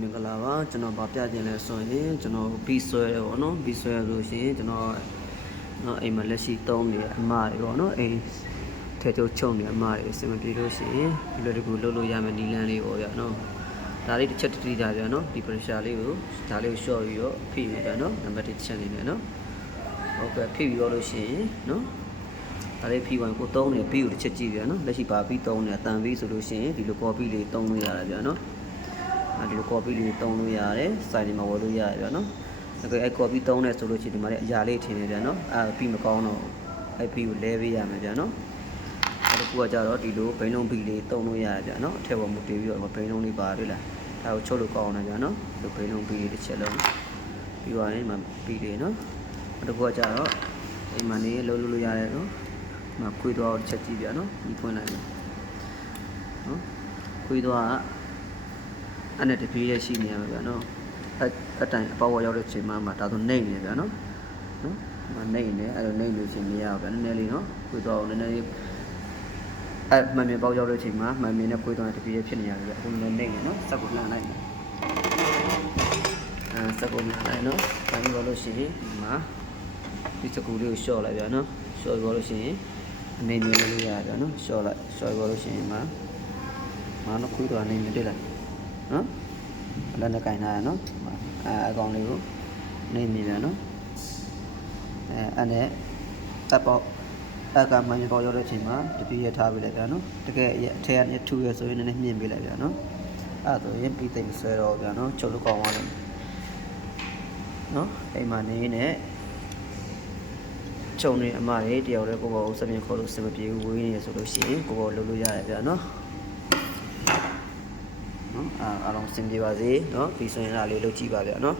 မင်္ဂလာပါကျွန်တော်ဗာပြခြင်းလဲဆိုရင်ကျွန်တော်ဘီဆွဲတယ်ပေါ့နော်ဘီဆွဲလို့ရှိရင်ကျွန်တော်နော်အိမ်မှာလက်ရှိသုံးနေတဲ့အမတွေပေါ့နော်အိမ်ထဲကျုပ်ချုံနေတဲ့အမတွေအဆင်မပြေလို့ရှိရင်ဒီလိုတကူလုပ်လို့ရမယ်နီလန်းလေးပေါ့ဗျာနော်ဒါလေးတစ်ချက်တစ်တိကြဗျာနော်ဒီ pressure လေးကိုဒါလေးကို short ပြီးတော့ဖိနေဗျာနော်နံပါတ်1ချက်နေမယ်နော်ဟုတ်ကဲ့ဖိပြီးတော့လို့ရှိရင်နော်ဒါလေးဖိဝင်ကိုသုံးနေဘီကိုတစ်ချက်ကြည့်ဗျာနော်လက်ရှိပါဘီသုံးနေအတန်ဘီဆိုလို့ရှိရင်ဒီလို copy လေးသုံးလို့ရတယ်ဗျာနော် အဲဒီလို copy လေးတုံးလို့ရတယ်စိုက်နေမှာဝယ်လို့ရတယ်ဗျာနော်ဒါပေမဲ့အဲ copy တုံးတယ်ဆိုလို့ရှိရင်ဒီမှာလည်းအရာလေးထင်နေဗျာနော်အဲပြီးမကောင်းတော့အဲပြီးကိုလဲပေးရမယ်ဗျာနော်အဲတကူကကြတော့ဒီလိုဘိန်းလုံးဘီလေးတုံးလို့ရတယ်ဗျာနော်အထက်ပေါ်မူတည်ပြီးတော့ဘိန်းလုံးလေးပါတွေ့လားဒါကိုချုပ်လို့ကောင်းတယ်ဗျာနော်ဒီလိုဘိန်းလုံးဘီလေးတစ်ချက်လုံးပြီးသွားရင်ဒီမှာဘီလေးနော်အဲတကူကကြတော့အိမ်မှာနေလုံးလို့လို့ရတယ်နော်ဒီမှာခွေးသွားတစ်ချက်ကြည့်ဗျာနော်ဒီဖွင့်လိုက်မယ်နော်ခွေးသွားက အဲ့နဲ့တပြေးရရှိနေရမှာဗျာနော်အဲ့အတိုင်အပေါ်ဝရောက်တဲ့ချိန်မှမှဒါဆိုနှိမ့်နေဗျာနော်နော်မနှိမ့်နေအဲ့လိုနှိမ့်လို့ရှင်မရဘူးဗျာနည်းနည်းလေးနော်ခွေတော့နည်းနည်းလေးအဲ့မှန်မြင်ပေါက်ရောက်တဲ့ချိန်မှာမှန်မြင်နဲ့ခွေတော့တပြေးရဖြစ်နေရတယ်ဗျာအခုလည်းနှိမ့်နေနော်စက်ကိုလှမ်းလိုက်မယ်အဲစက်ကိုလှမ်းလိုက်နော်ဒါပြီးတော့လို့ရှိရင်ဒီမှာဒီစကူလေးကိုရှော့လိုက်ဗျာနော်ရှော့ပြီးတော့လို့ရှိရင်အနေမြင်လို့ရဗျာနော်ရှော့လိုက်ရှော့ပြီးတော့လို့ရှိရင်မှာမနော်ခွေတော့အနေမြင်တွေ့လိုက် နော်လက်နဲ့ကင်ထားရနော်အဲအကောင်လေးကိုနေမြင်ပြန်နော်အဲအဲ့နဲ့အပေါက်အကမှန်ပေါက်ရောက်တဲ့အချိန်မှာတပည့်ရထားပေးလိုက်ဗျာနော်တကယ်အထက်ကနေထူရဆိုရင်လည်းမြင်ပေးလိုက်ဗျာနော်အဲ့ဒါဆိုရင်ပြီးသိမ့်ဆွဲတော့ဗျာနော်ချုပ်လို့ကောင်းသွားတယ်နော်အိမ်မှာနေနဲ့ချုံနေအမတွေတယောက်တည်းကိုယ့်ဘောကိုစမြင်ခေါ်လို့စမပြေဘူးဝေးနေရဆိုလို့ရှိရင်ကိုယ့်ဘောလှုပ်လို့ရတယ်ဗျာနော် နော်အားလုံးစင်ပြေပါစေနော်ဒီဆိုရင်ဒါလေးလုပ်ကြည့်ပါဗျာနော်